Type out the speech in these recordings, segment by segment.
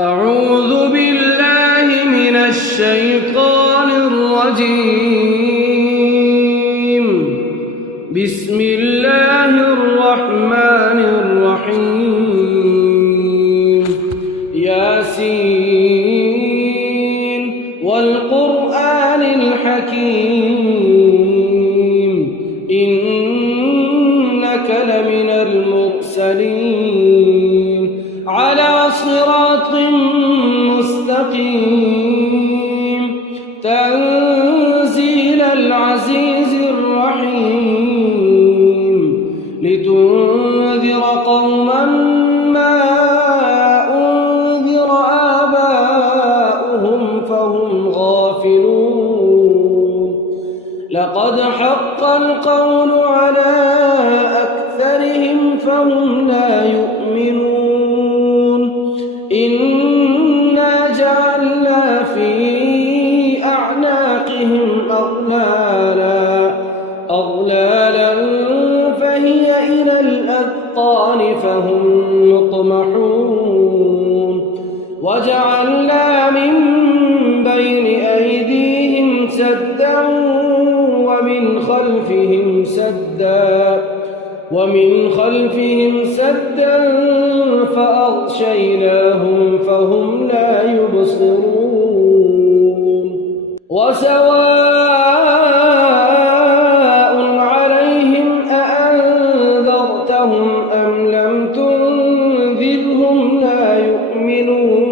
أعوذ بالله من الشيطان الرجيم. بسم الله الرحمن الرحيم. ياسين والقرآن الحكيم إنك لمن المرسلين على صراط مستقيم تنزيل العزيز الرحيم لتنذر قوما ما أنذر آباؤهم فهم غافلون. لقد حق القول على أكثرهم فهم لا يؤمنون. إنا جعلنا في أعناقهم أغلالا فهي إلى الأذقان فهم يطمحون. وجعلنا من بين أيديهم سدا ومن خلفهم سدا فأغشيناهم فهم لا يبصرون. وسواء عليهم أأنذرتهم أم لم تنذرهم لا يؤمنون.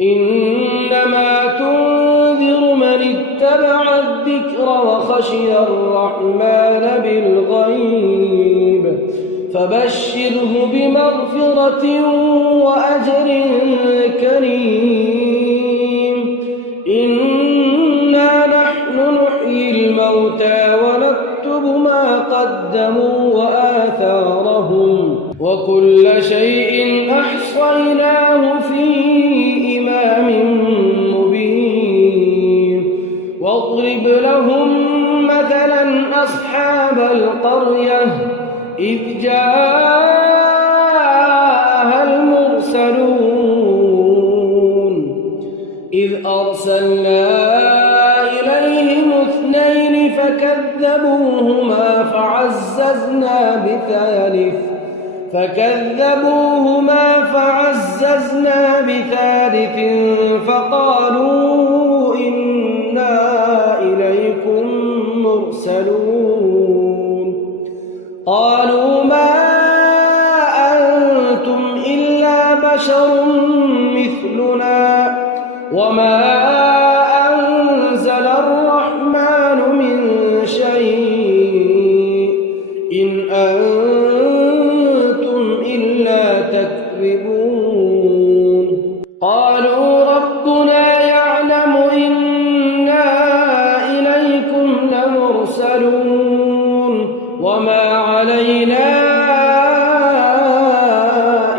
إنما تنذر من اتبع الذكر وخشي الرحمن بالغيب فبشره بمغفرة وأجر كريم. إنا نحن نحيي الموتى ونكتب ما قدموا وآثارهم وكل شيء أحصيناه في إمام مبين. واضرب لهم مثلا أصحاب القرية إذ جاءها المرسلون إذ أرسلنا إليهم 2 فكذبوهما فعززنا بثالث فقالوا إنا إليكم مرسلون. قالوا ما أنتم إلا بشر مثلنا وما أنزل الرحمن من شيء إن أنتم إلا تكذبون. قالوا ربنا يعلم إنا إليكم لمرسلون وما علينا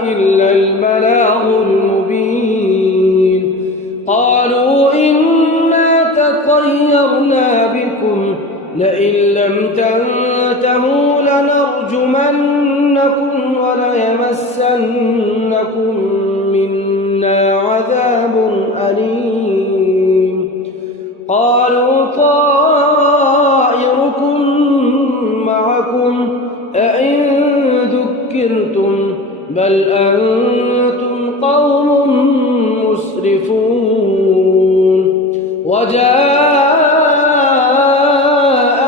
إلا البلاغ المبين. قالوا إنا تطيرنا بكم لئن لم تنتهوا لنرجمنكم وليمسنكم منا عذاب أليم. قالوا طائركم معكم أئن ذكرتم بل أنتم قوم مسرفون. وجاء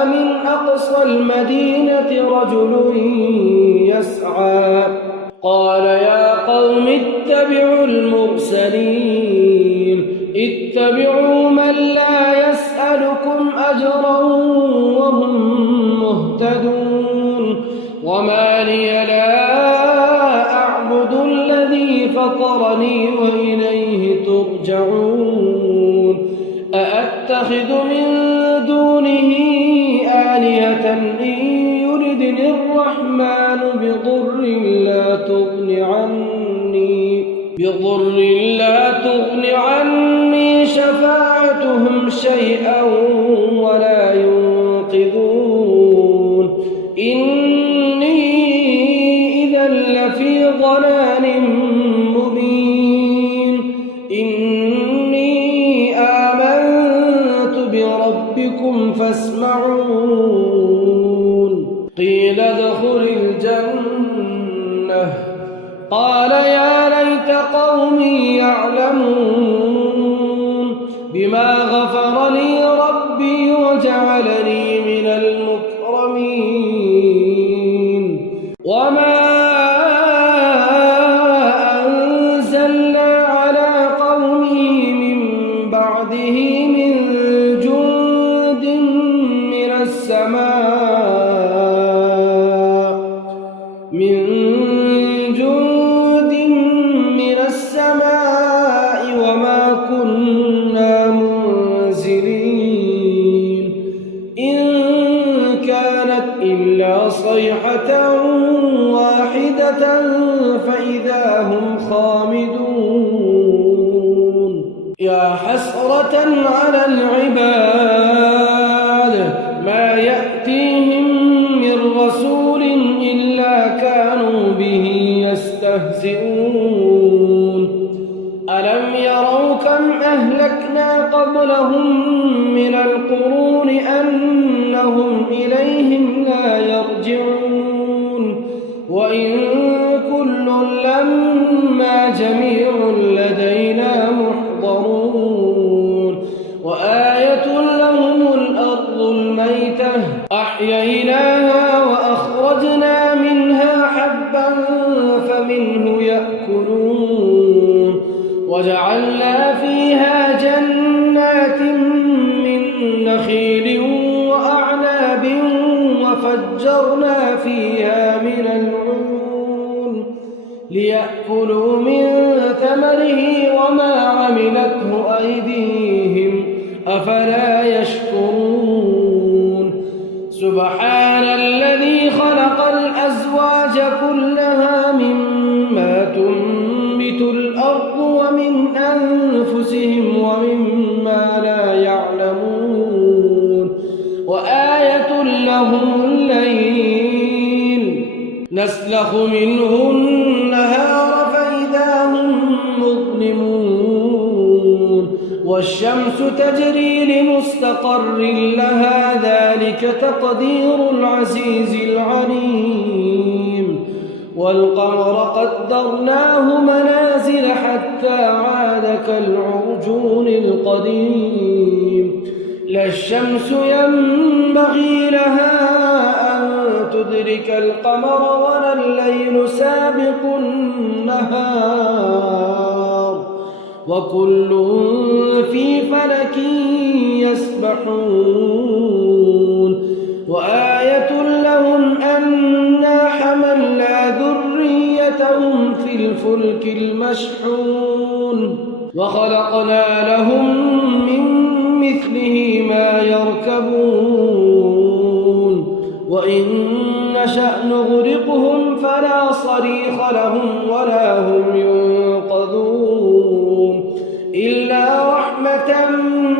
من أقصى المدينة رجل يسعى قال يا قوم اتبعوا المرسلين اتبعوا من لا يسألكم أجرا وهم مهتدون. وما لي لا أعبد الذي فطرني وإليه ترجعون. أأتخذ من دونه آلهة إن يردني الرحمن بضر لا تغن عني شفاعتهم شيئا ولا ينقذون. إني إذا لفي ضلال قال يا ليت قومي يعلمون بما غفر لي ربي وجعلني من المكرمين وما أنزلنا على قومه من بعده من جند من السماء وما كنا منزلين إن كانت إلا صيحة واحدة فإذا هم خامدون يا حسرة على العباد ما يأتيهم من رسول إلا كانوا به يستهزئون ألم يروا كم أهلكنا قبلهم من القرون أنهم إليهم لا يرجعون وإن كل لما جميع لدينا محضرون وآية لهم الأرض الميتة أحييناها وأخرجنا منها حبا فمنه يأكلون وجعلنا فيها جنات من نخيل وأعناب وفجرنا فيها من العيون ليأكلوا من ثمره وما عملته أيديهم أفلا يشكرون سبحان الذي خلق الأزواج كلها مما تنبت الأرض ومن أنفسهم ومما لا يعلمون وآية لهم الليل نسلخ منه النهار فإذا هم مظلمون والشمس تجري لمستقر لها ذلك تقدير العزيز العليم والقمر قدرناه منازل حتى عاد كالعرجون القديم لا الشمس ينبغي لها أن تدرك القمر ولا الليل سابق النهار وكل في فلك يسبحون وآية لهم أنا حملنا ذريتهم في الفلك المشحون وخلقنا لهم من مثله ما يركبون وإن نشأ نغرقهم فلا صريخ لهم ولا هم ينقذون إلا رحمة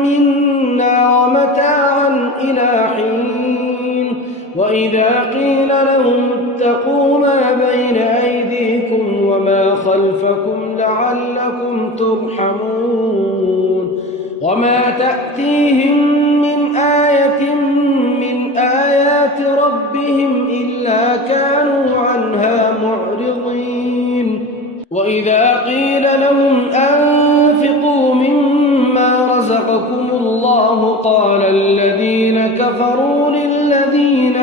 منا ومتاعا إلى حين وإذا قيل لهم اتقوا ما بين أيديكم وما خلفكم لعلكم ترحمون وما تأتيهم من آية من آيات ربهم إلا كانوا عنها معرضين وإذا قيل لهم أنفقوا مما رزقكم الله قال الذين كفروا للذين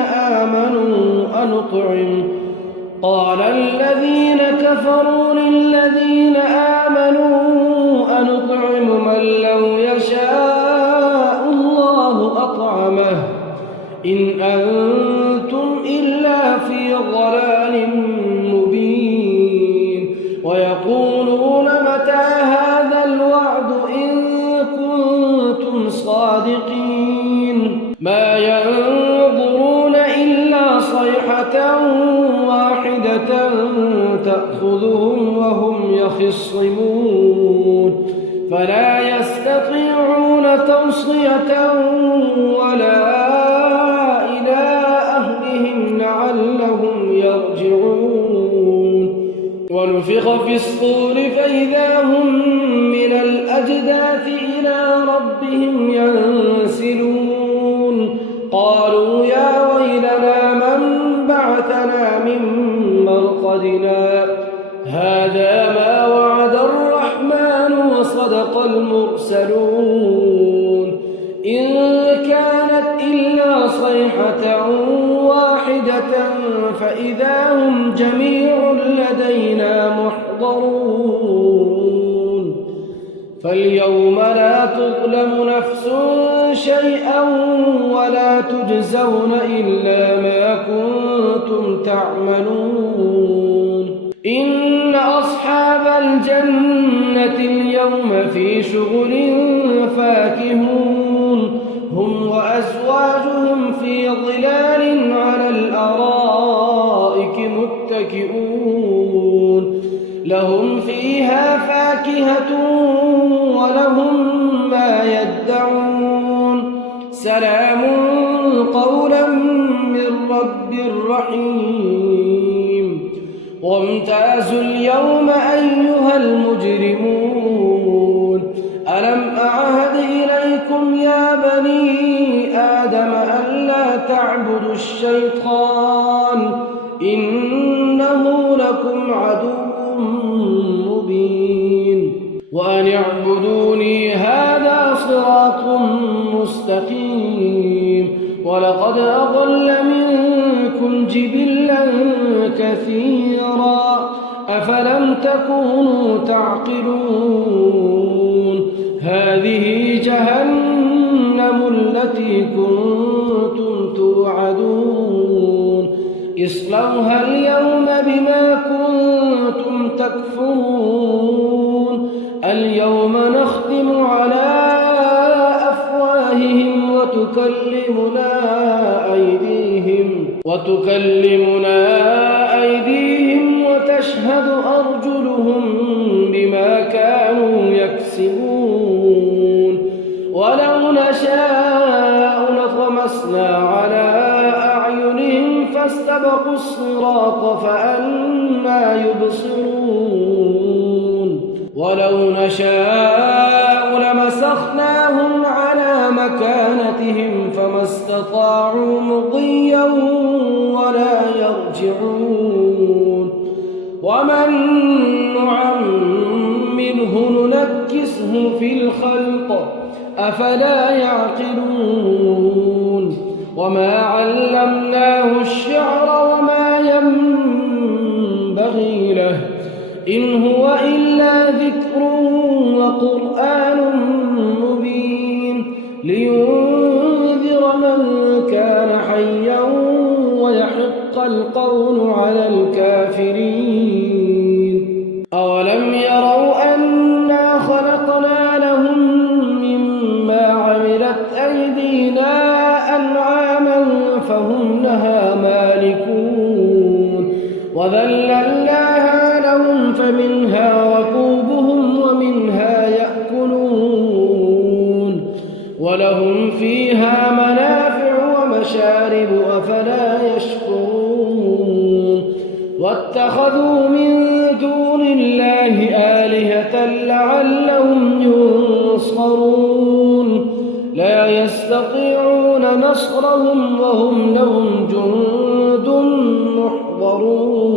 آمنوا أنطعم من لو يشاء الله أطعمه إن أنتم إلا في ضلال مبين ويقولون متى هذا الوعد إن كنتم صادقين ما ينظرون إلا صيحة واحدة تأخذهم وهم يخصمون فلا يستطيعون توصية ولا إلى أهلهم لعلهم يرجعون ونفخ في الصور فإذا هم من الأجداث إلى ربهم ينسلون قالوا يا ويلنا من بعثنا من مرقدنا هذا ما وعد الرحمن وصدق المرسلون إن كانت إلا صيحة واحدة فإذا هم جميع لدينا محضرون فاليوم لا تظلم نفس شيئا ولا تجزون إلا ما كنتم تعملون إن أصحاب الجنة اليوم في شغل فاكهون هم وأزواجهم في ظلال على الأرائك متكئون لهم فيها فاكهة ولهم ما يدعون سلام قولا من رب رحيم وامتازوا اليوم أيها المجرمون ألم أعهد إليكم يا بني آدم ألا تعبدوا الشيطان إنه لكم عدو مبين وأن اعبدوني هذا صراط مستقيم ولقد أضل منكم جبلا كثيرا أفلم تكونوا تعقلون هذه جهنم التي كنتم توعدون اصلوها اليوم بما كنتم تكفرون اليوم نختم على أفواههم وتكلمنا أيديهم وتشهد أرجلهم بما كانوا يكسبون ولو نشاء لطمسنا على أعينهم فاستبقوا الصراط فأنى يبصرون ولو نشاء لمسخناهم على مكانتهم فما استطاعوا مضيا ولا يرجعون ومن نعمره ننكسه في الخلق أفلا يعقلون وما علمناه الشعر وما ينبغي له إن هو إلا ذكر وقرآن مبين لينذر من كان حيا ويحق القول على الكافرين أولم يروا أنا خلقنا لهم مما عملت أيدينا أنعاما فهم لها مالكون وذللناها لهم فمنها ركوبهم ومنها يأكلون ولهم فيها منافع ومشارب أفلا يشكرون واتخذوا من دون الله آلهة لعلهم ينصرون لا يستطيعون نصرهم وهم لهم جند محضرون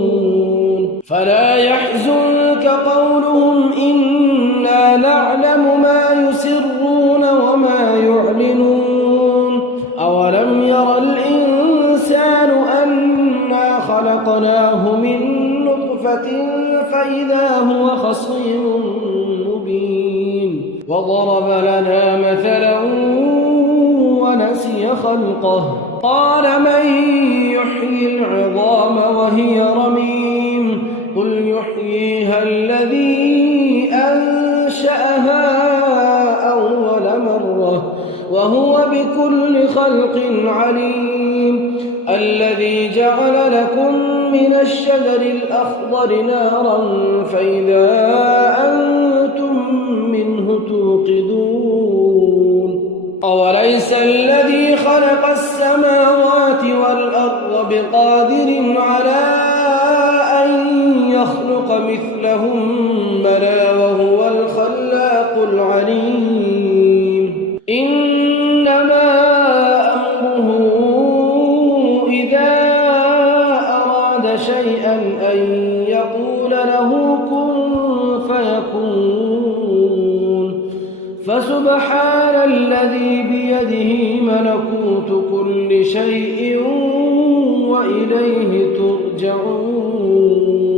فلا يحزنك قولهم إنا نعلم ما يسرون وما يعلنون أولم ير الإنسان أنا خلقناه من نطفة فإذا هو خصيم مبين وضرب لنا مثلا ونسي خلقه قال من يحيي العظام وهي رميم قل يحييها الذي أنشأها أول مرة وهو بكل خلق عليم الذي جعل لكم من الشجر الأخضر نارا فإذا أنتم منه توقدون أوليس الذي خلق السماوات والأرض بقادر على أن يخلق مثلهم بلى وهو الخلاق العليم إنما أمره إذا أراد شيئا أن يقول له له كن فيكون فسبحان الذي بيده ملكوت كل شيء وإليه ترجعون